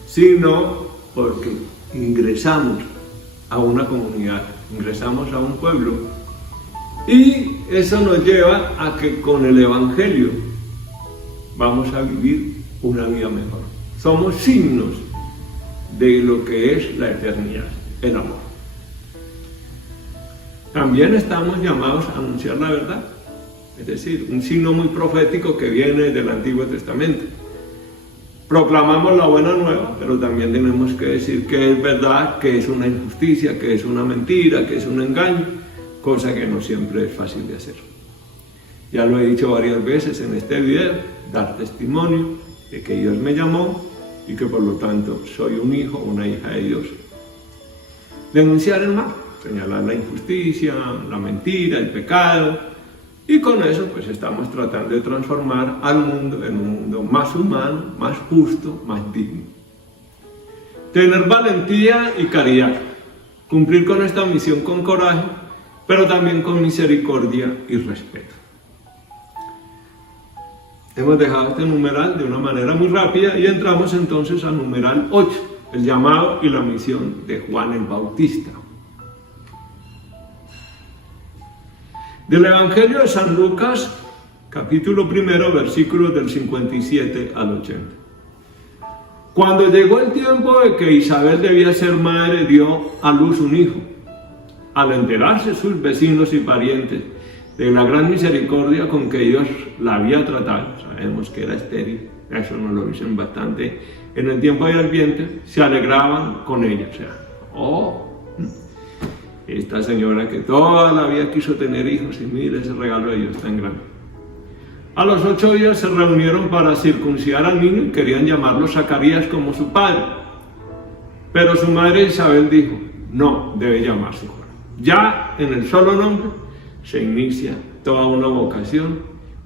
sino porque ingresamos a una comunidad, ingresamos a un pueblo, y eso nos lleva a que con el Evangelio vamos a vivir una vida mejor. Somos signos de lo que es la eternidad, el amor. También estamos llamados a anunciar la verdad, es decir, un signo muy profético que viene del Antiguo Testamento. Proclamamos la buena nueva, pero también tenemos que decir que es verdad, que es una injusticia, que es una mentira, que es un engaño, cosa que no siempre es fácil de hacer. Ya lo he dicho varias veces en este video, dar testimonio de que Dios me llamó y que por lo tanto soy un hijo, una hija de Dios. Denunciar el mal, señalar la injusticia, la mentira, el pecado, y con eso pues estamos tratando de transformar al mundo en un mundo más humano, más justo, más digno. Tener valentía y caridad, cumplir con esta misión con coraje, pero también con misericordia y respeto. Hemos dejado este numeral de una manera muy rápida y entramos entonces al numeral 8, el llamado y la misión de Juan el Bautista. Del Evangelio de San Lucas, capítulo 1, versículos del 57 al 80. Cuando llegó el tiempo de que Isabel debía ser madre, dio a luz un hijo. Al enterarse sus vecinos y parientes de la gran misericordia con que Dios la había tratado, sabemos que era estéril, eso nos lo dicen bastante en el tiempo de Adviento, se alegraban con ella, o sea, esta señora que toda la vida quiso tener hijos, y mire ese regalo de Dios tan grande. A los 8 días se reunieron para circuncidar al niño y querían llamarlo Zacarías como su padre, pero su madre Isabel dijo, no, debe llamarse Juan. Ya en el solo nombre se inicia toda una vocación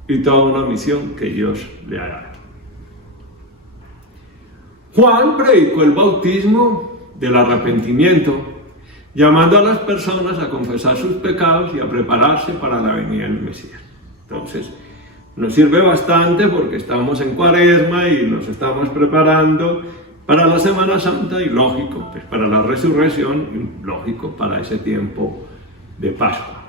y toda una misión que Dios le ha dado. Juan predicó el bautismo del arrepentimiento, llamando a las personas a confesar sus pecados y a prepararse para la venida del Mesías. Entonces, nos sirve bastante porque estamos en Cuaresma y nos estamos preparando para la Semana Santa y lógico, pues para la resurrección y lógico para ese tiempo de Pascua.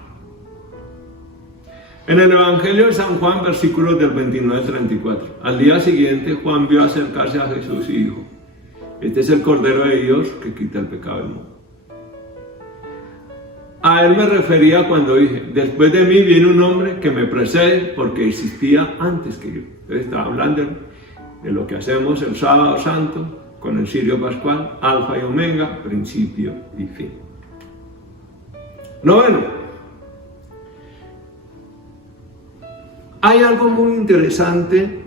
En el Evangelio de San Juan, versículos del 29 al 34, al día siguiente Juan vio acercarse a Jesús y dijo, este es el Cordero de Dios que quita el pecado del mundo. A él me refería cuando dije, después de mí viene un hombre que me precede porque existía antes que yo. Entonces estaba hablando de lo que hacemos el sábado santo con el cirio pascual, alfa y omega, principio y fin. Noveno. Hay algo muy interesante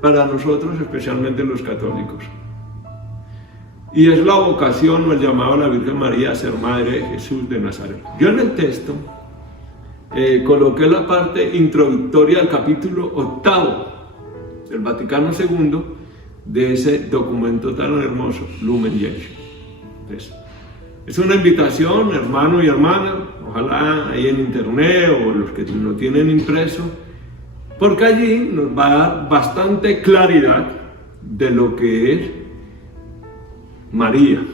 para nosotros, especialmente los católicos, y es la vocación o el llamado a la Virgen María a ser Madre de Jesús de Nazaret. Yo en el texto coloqué la parte introductoria al capítulo 8 del Vaticano II de ese documento tan hermoso, Lumen Gentium. Entonces, es una invitación, hermano y hermana, ojalá ahí en internet o los que lo tienen impreso, porque allí nos va a dar bastante claridad de lo que es María.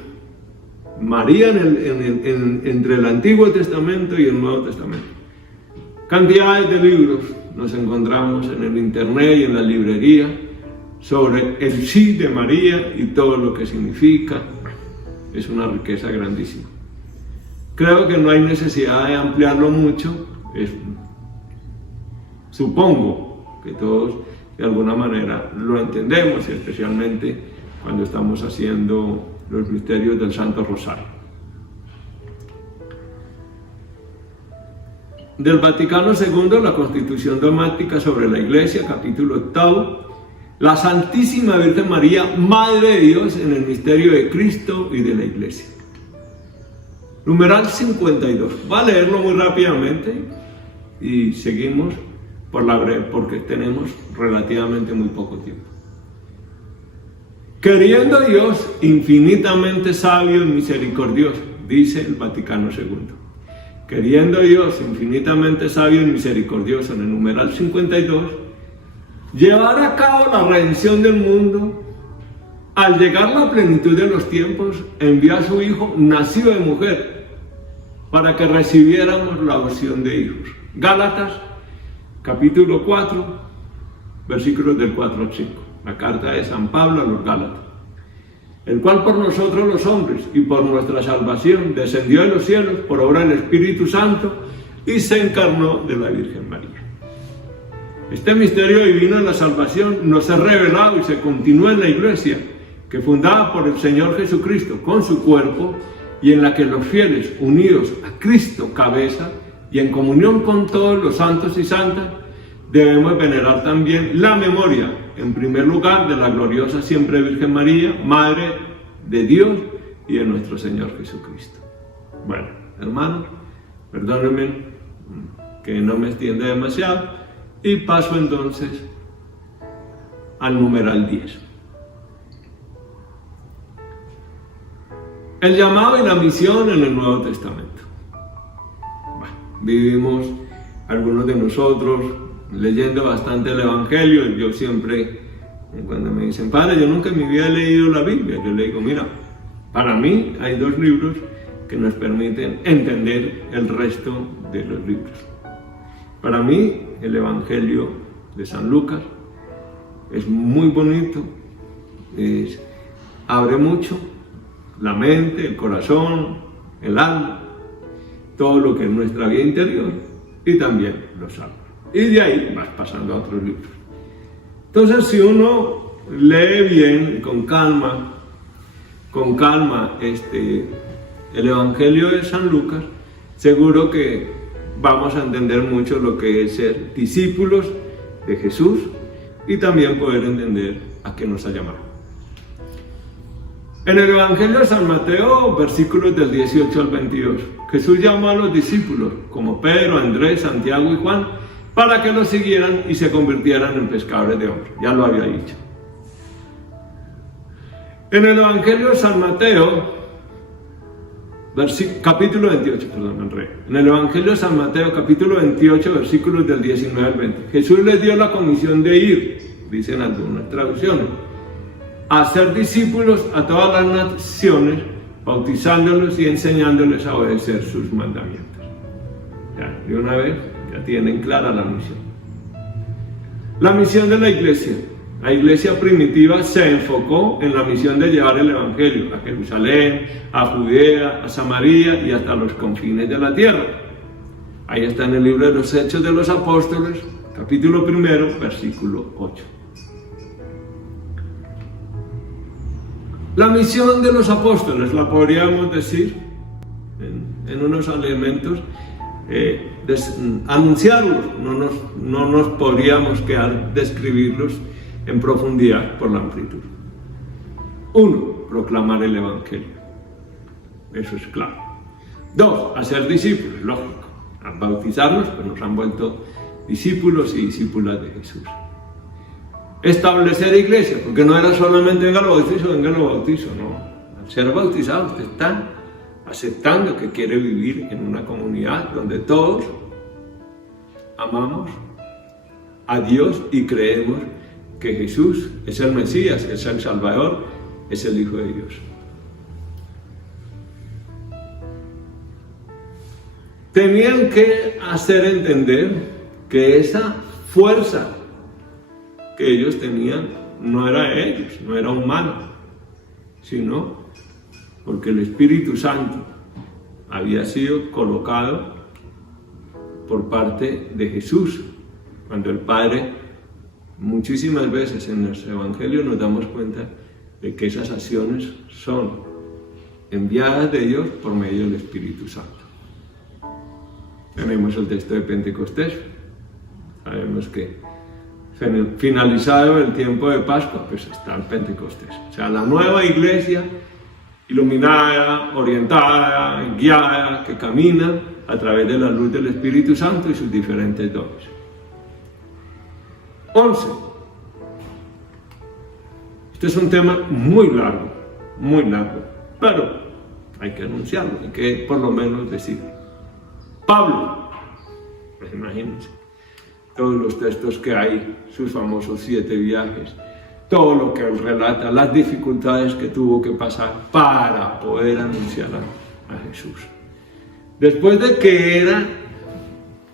María entre el Antiguo Testamento y el Nuevo Testamento. Cantidades de libros nos encontramos en el internet y en la librería sobre el sí de María y todo lo que significa. Es una riqueza grandísima. Creo que no hay necesidad de ampliarlo mucho. Supongo que todos de alguna manera lo entendemos, especialmente cuando estamos haciendo los misterios del Santo Rosario. Del Vaticano II, la Constitución Dogmática sobre la Iglesia, capítulo 8, la Santísima Virgen María, Madre de Dios en el misterio de Cristo y de la Iglesia. Numeral 52. Voy a leerlo muy rápidamente y seguimos por la breve, porque tenemos relativamente muy poco tiempo. Queriendo Dios infinitamente sabio y misericordioso, dice el Vaticano II. Queriendo Dios infinitamente sabio y misericordioso, en el numeral 52, llevar a cabo la redención del mundo, al llegar la plenitud de los tiempos, envió a su Hijo, nacido de mujer, para que recibiéramos la adopción de hijos. Gálatas, capítulo 4, versículos del 4 al 5. La carta de San Pablo a los Gálatas. El cual por nosotros los hombres y por nuestra salvación descendió de los cielos por obra del Espíritu Santo y se encarnó de la Virgen María. Este misterio divino de la salvación nos ha revelado y se continúa en la Iglesia, que fundada por el Señor Jesucristo con su cuerpo, y en la que los fieles, unidos a Cristo cabeza y en comunión con todos los santos y santas, debemos venerar también la memoria, en primer lugar, de la gloriosa siempre Virgen María, Madre de Dios y de nuestro Señor Jesucristo. Bueno, hermanos, perdónenme que no me extiende demasiado y paso entonces al numeral 10. El llamado y la misión en el Nuevo Testamento. Bueno, vivimos algunos de nosotros leyendo bastante el Evangelio. Yo siempre, cuando me dicen, padre, yo nunca en mi vida he leído la Biblia, yo le digo, mira, para mí hay dos libros que nos permiten entender el resto de los libros. Para mí, el Evangelio de San Lucas es muy bonito, abre mucho la mente, el corazón, el alma, todo lo que es nuestra vida interior, y también los salmos. Y de ahí vas pasando a otros libros. Entonces, si uno lee bien, con calma, el Evangelio de San Lucas, seguro que vamos a entender mucho lo que es ser discípulos de Jesús y también poder entender a qué nos ha llamado. En el Evangelio de San Mateo, versículos del 18 al 22, Jesús llamó a los discípulos, como Pedro, Andrés, Santiago y Juan, para que los siguieran y se convirtieran en pescadores de hombres. Ya lo había dicho. En el Evangelio de San Mateo, capítulo 28, en el Evangelio de San Mateo, capítulo 28, versículos del 19 al 20, Jesús les dio la comisión de ir, dicen algunas traducciones, a ser discípulos a todas las naciones, bautizándolos y enseñándoles a obedecer sus mandamientos. Ya, de una vez, ya tienen clara la misión. La misión de la iglesia. La iglesia primitiva se enfocó en la misión de llevar el Evangelio a Jerusalén, a Judea, a Samaria y hasta los confines de la tierra. Ahí está en el libro de los Hechos de los Apóstoles, capítulo 1, versículo 8. La misión de los apóstoles la podríamos decir en unos elementos, anunciarlos, no nos podríamos quedar describirlos en profundidad por la amplitud. 1. Proclamar el Evangelio. Eso es claro. 2. Hacer discípulos, lógico. Al bautizarnos, pues nos han vuelto discípulos y discípulas de Jesús. Establecer iglesia, porque no era solamente venga al bautizo, no. Al ser bautizado, usted está aceptando que quiere vivir en una comunidad donde todos amamos a Dios y creemos que Jesús es el Mesías, es el Salvador, es el Hijo de Dios. tenían que hacer entender que esa fuerza que ellos tenían no era de ellos, no era humana, sino porque el Espíritu Santo había sido colocado por parte de Jesús. Cuando el Padre, muchísimas veces en los evangelios nos damos cuenta de que esas acciones son enviadas de Dios por medio del Espíritu Santo. Tenemos el texto de Pentecostés. Sabemos que finalizado el tiempo de Pascua, pues está el Pentecostés. O sea, la nueva iglesia iluminada, orientada, guiada, que camina a través de la luz del Espíritu Santo y sus diferentes dones. 11. Este es un tema muy largo, pero hay que anunciarlo, hay que por lo menos decirlo. Pablo, pues imagínense, todos los textos que hay, sus famosos 7 viajes, todo lo que él relata, las dificultades que tuvo que pasar para poder anunciar a Jesús. Después de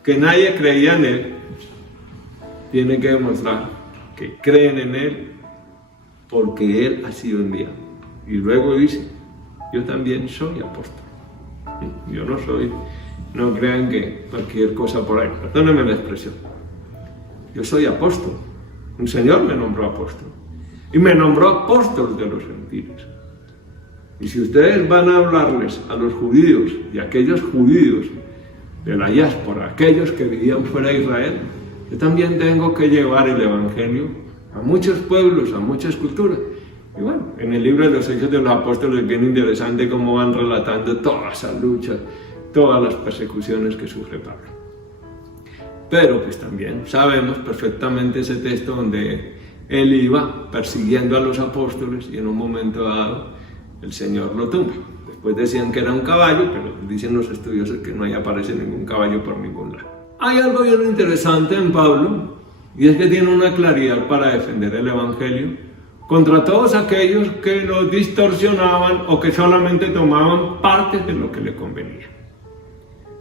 que nadie creía en él, tiene que demostrar que creen en él porque él ha sido enviado. Y luego dice, yo también soy apóstol. Yo no soy, no crean que cualquier cosa por ahí, perdónenme la expresión. Yo soy apóstol. Un Señor me nombró apóstol. Y me nombró apóstol de los gentiles. Y si ustedes van a hablarles a los judíos y a aquellos judíos de la diáspora, aquellos que vivían fuera de Israel, yo también tengo que llevar el evangelio a muchos pueblos, a muchas culturas. Y bueno, en el libro de los Hechos de los Apóstoles es bien interesante cómo van relatando todas esas luchas, todas las persecuciones que sufre Pablo. Pero pues también sabemos perfectamente ese texto donde él iba persiguiendo a los apóstoles y en un momento dado el Señor lo tumba. Después decían que era un caballo, pero dicen los estudiosos que no ahí aparece ningún caballo por ningún lado. Hay algo bien interesante en Pablo, y es que tiene una claridad para defender el evangelio contra todos aquellos que lo distorsionaban o que solamente tomaban parte de lo que le convenía.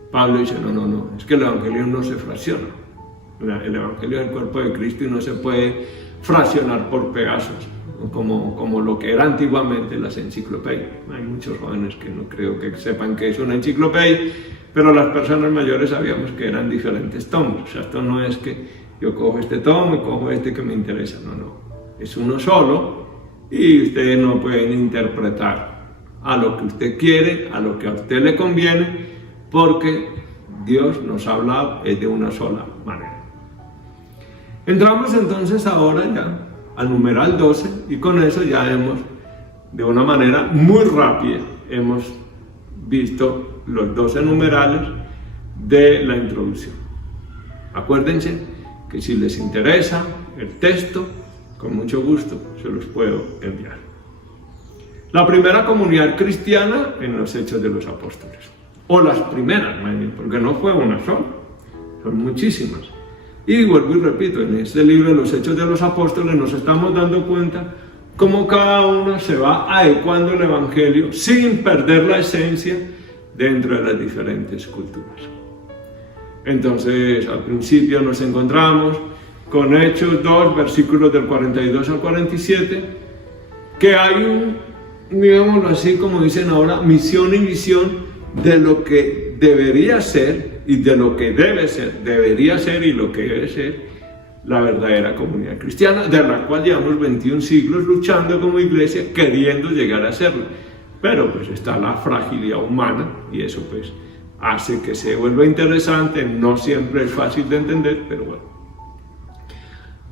Pablo dice, no, es que el evangelio no se fracciona. El evangelio es el cuerpo de Cristo y no se puede fraccionar por pedazos, como lo que era antiguamente las enciclopedias. Hay muchos jóvenes que no creo que sepan que es una enciclopedia, pero las personas mayores sabíamos que eran diferentes tomos. O sea, esto no es que yo cojo este tomo y cojo este que me interesa, no. Es uno solo y ustedes no pueden interpretar a lo que usted quiere, a lo que a usted le conviene, porque Dios nos ha hablado de una sola manera. Entramos entonces ahora ya al numeral 12 y con eso ya hemos, de una manera muy rápida, hemos visto los 12 numerales de la introducción. Acuérdense que si les interesa el texto, con mucho gusto se los puedo enviar. La primera comunidad cristiana en los Hechos de los Apóstoles, o las primeras, porque no fue una sola, son muchísimas. Y vuelvo y repito, en este libro de los Hechos de los Apóstoles nos estamos dando cuenta cómo cada uno se va adecuando al evangelio sin perder la esencia dentro de las diferentes culturas. Entonces, al principio nos encontramos con Hechos 2, versículos del 42 al 47, que hay digámoslo así, como dicen ahora, misión y visión de lo que debería ser y de lo que debe ser, debería ser y lo que debe ser la verdadera comunidad cristiana, de la cual llevamos 21 siglos luchando como iglesia, queriendo llegar a serlo. Pero pues está la fragilidad humana y eso pues hace que se vuelva interesante, no siempre es fácil de entender, pero bueno.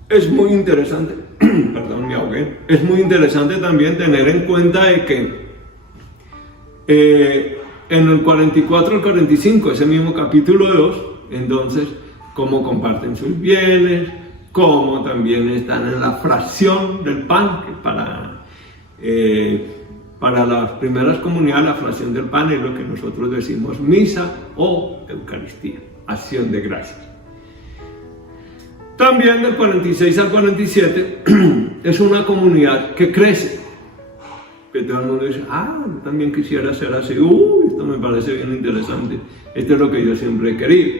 Es muy interesante, perdón, me ahogué, es muy interesante también tener en cuenta de que en el 44 al 45, ese mismo capítulo 2, entonces, cómo comparten sus bienes, cómo también están en la fracción del pan, que para las primeras comunidades la fracción del pan es lo que nosotros decimos misa o Eucaristía, acción de gracias. También del 46 al 47 es una comunidad que crece. que todo el mundo dice, yo también quisiera ser así, esto me parece bien interesante, esto es lo que yo siempre he querido.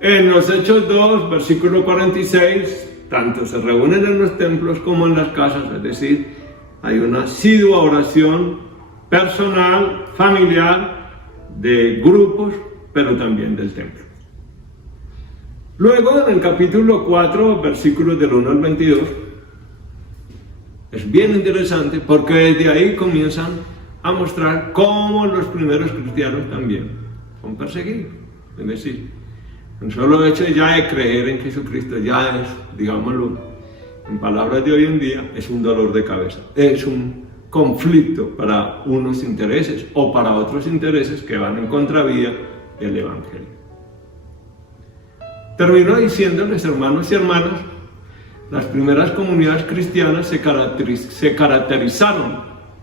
En los Hechos 2, versículo 46, tanto se reúnen en los templos como en las casas, es decir, hay una asidua oración personal, familiar, de grupos, pero también del templo. Luego, en el capítulo 4, versículos del 1 al 22, es bien interesante porque desde ahí comienzan a mostrar cómo los primeros cristianos también son perseguidos. Es decir, el solo hecho ya de creer en Jesucristo ya es, digámoslo, en palabras de hoy en día, es un dolor de cabeza, es un conflicto para unos intereses o para otros intereses que van en contravía del Evangelio. Termino diciéndoles, hermanos y hermanas, las primeras comunidades cristianas se caracterizaron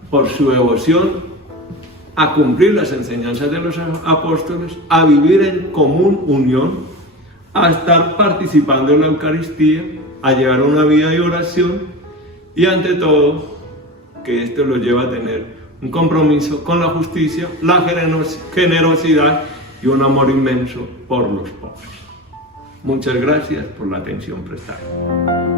por su devoción a cumplir las enseñanzas de los apóstoles, a vivir en común unión, a estar participando en la Eucaristía, a llevar una vida de oración y ante todo, que esto los lleva a tener un compromiso con la justicia, la generosidad y un amor inmenso por los pobres. Muchas gracias por la atención prestada.